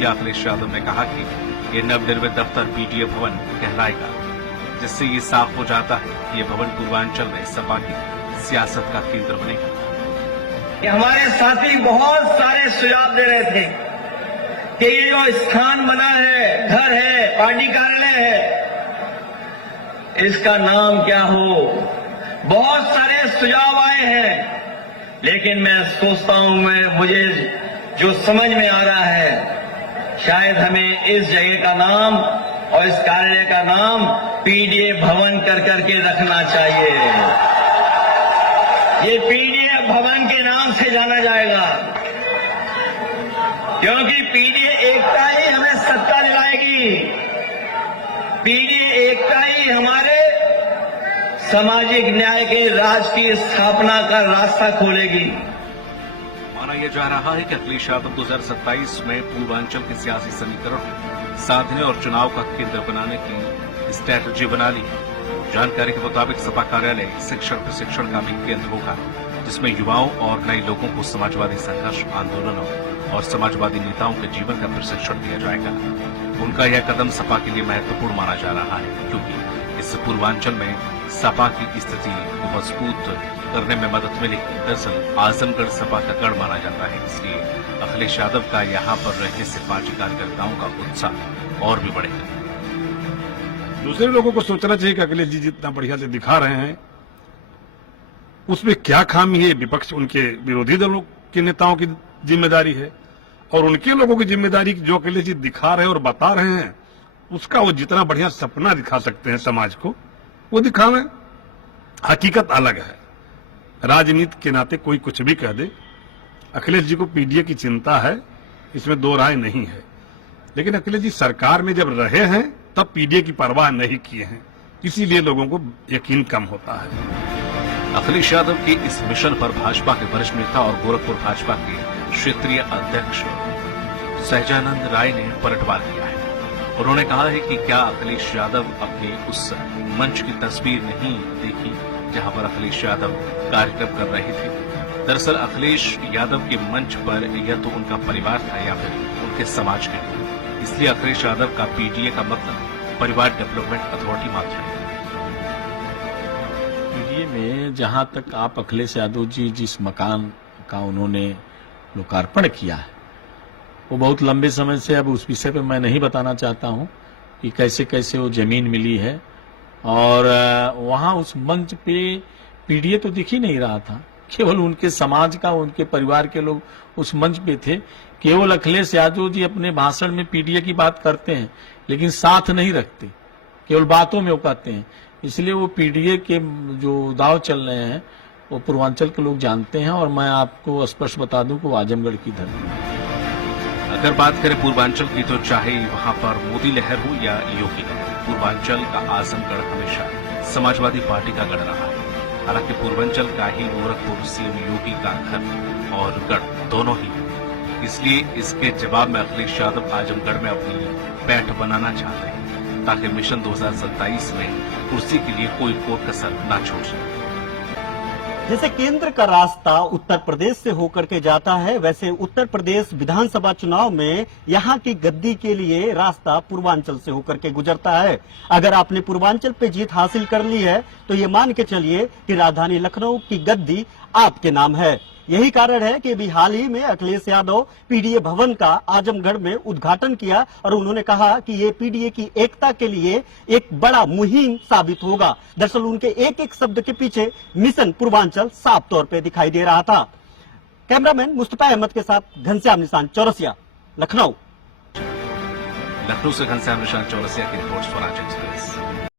मुखिया अखिलेश यादव ने कहा कि ये नवनिर्मित दफ्तर पीडीए भवन कहलाएगा, जिससे ये साफ हो जाता है कि ये भवन पूर्वांचल में सपा की सियासत का केंद्र बनेगा। हमारे साथी बहुत सारे सुझाव दे रहे थे कि ये जो स्थान बना है, घर है, पार्टी कार्यालय है, इसका नाम क्या हो। बहुत सारे सुझाव आए हैं, लेकिन मैं सोचता हूं, मुझे जो समझ में आ रहा है, शायद हमें इस जगह का नाम और इस कार्यालय का नाम पीडीए भवन कर करके रखना चाहिए। ये पीडीए भवन के नाम से जाना जाएगा, क्योंकि पीडीए एकता ही हमें सत्ता दिलाएगी। पीडीए एकता ही हमारे सामाजिक न्याय के राज की स्थापना का रास्ता खोलेगी। माना यह जा रहा है कि अखिलेश यादव 2027 में पूर्वांचल के सियासी समीकरण को साधने और चुनाव का केंद्र बनाने की स्ट्रैटेजी बना ली है। जानकारी के मुताबिक सपा कार्यालय शिक्षण प्रशिक्षण का भी केंद्र होगा, जिसमें युवाओं और नए लोगों को समाजवादी संघर्ष आंदोलनों और समाजवादी नेताओं के जीवन का प्रशिक्षण दिया जाएगा। उनका यह कदम सपा के लिए महत्वपूर्ण माना जा रहा है, क्योंकि इससे पूर्वांचल में सपा की स्थिति को मजबूत करने में मदद मिलेगी। दरअसल आजमगढ़ सपा का गढ़ माना जाता है, इसलिए अखिलेश यादव का यहाँ पर रहने से पार्टी कार्यकर्ताओं का उत्साह और भी बढ़ेगा। दूसरे लोगों को सोचना चाहिए कि अखिलेश जी जितना बढ़िया से दिखा रहे हैं, उसमें क्या खामी है। विपक्ष, उनके विरोधी दलों के नेताओं की जिम्मेदारी है, और उनके लोगों की जिम्मेदारी जो अखिलेश जी दिखा रहे हैं और बता रहे हैं, उसका वो जितना बढ़िया सपना दिखा सकते हैं समाज को, वो दिखावें। हकीकत अलग है। राजनीति के नाते कोई कुछ भी कह दे, अखिलेश जी को पीडीए की चिंता है, इसमें दो राय नहीं है। लेकिन अखिलेश जी सरकार में जब रहे हैं तब पीडीए की परवाह नहीं किए हैं, इसीलिए लोगों को यकीन कम होता है। अखिलेश यादव के इस मिशन पर भाजपा के वरिष्ठ नेता और गोरखपुर भाजपा के क्षेत्रीय अध्यक्ष सहजानंद राय ने पलटवार किया है। उन्होंने कहा है कि क्या अखिलेश यादव अपने उस मंच की तस्वीर नहीं देखी जहां पर अखिलेश यादव कार्यक्रम कर रहे थे। दरअसल अखिलेश यादव के मंच पर या तो उनका परिवार था या फिर उनके समाज के लोग, इसलिए अखिलेश यादव का पीडीए का मतलब परिवार डेवलपमेंट अथॉरिटी मात्र है। पीडीए में जहां तक आप अखिलेश यादव जी जिस मकान का उन्होंने लोकार्पण किया है, वो बहुत लंबे समय से, अब उस विषय पर मैं नहीं बताना चाहता हूं कि कैसे कैसे वो जमीन मिली है, और वहां उस मंच पे पीडीए तो दिख ही नहीं रहा था, केवल उनके समाज का, उनके परिवार के लोग उस मंच पे थे। केवल अखिलेश यादव जी अपने भाषण में पीडीए की बात करते हैं, लेकिन साथ नहीं रखते, केवल बातों में वो कहते हैं। इसलिए वो पीडीए के जो दाव चल रहे हैं वो पूर्वांचल के लोग जानते हैं, और मैं आपको स्पष्ट बता दूं कि वो आजमगढ़ की धरती है। अगर बात करें पूर्वांचल की, तो चाहे वहां पर मोदी लहर हो या योगी का, पूर्वांचल का आजमगढ़ हमेशा समाजवादी पार्टी का गढ़ रहा है। हालांकि पूर्वांचल का ही गोरखपुर सीएम योगी का घर और गढ़ दोनों ही, इसलिए इसके जवाब में अखिलेश यादव आजमगढ़ में अपनी पैठ बनाना चाहते हैं, ताकि मिशन 2027 में कुर्सी के लिए कोई कसर न छोड़ सके। जैसे केंद्र का रास्ता उत्तर प्रदेश से होकर के जाता है, वैसे उत्तर प्रदेश विधानसभा चुनाव में यहाँ की गद्दी के लिए रास्ता पूर्वांचल से होकर के गुजरता है। अगर आपने पूर्वांचल पे जीत हासिल कर ली है तो ये मान के चलिए कि राजधानी लखनऊ की गद्दी आपके नाम है। यही कारण है कि अभी हाल ही में अखिलेश यादव पीडीए भवन का आजमगढ़ में उद्घाटन किया, और उन्होंने कहा कि ये पीडीए की एकता के लिए एक बड़ा मुहिम साबित होगा। दरअसल उनके एक एक शब्द के पीछे मिशन पूर्वांचल साफ तौर पे दिखाई दे रहा था। कैमरामैन मुस्तफा अहमद के साथ घनश्याम निशान चौरसिया, लखनऊ। लखनऊ से घनश्याम निशान चौरसिया की रिपोर्ट, स्वराज एक्सप्रेस।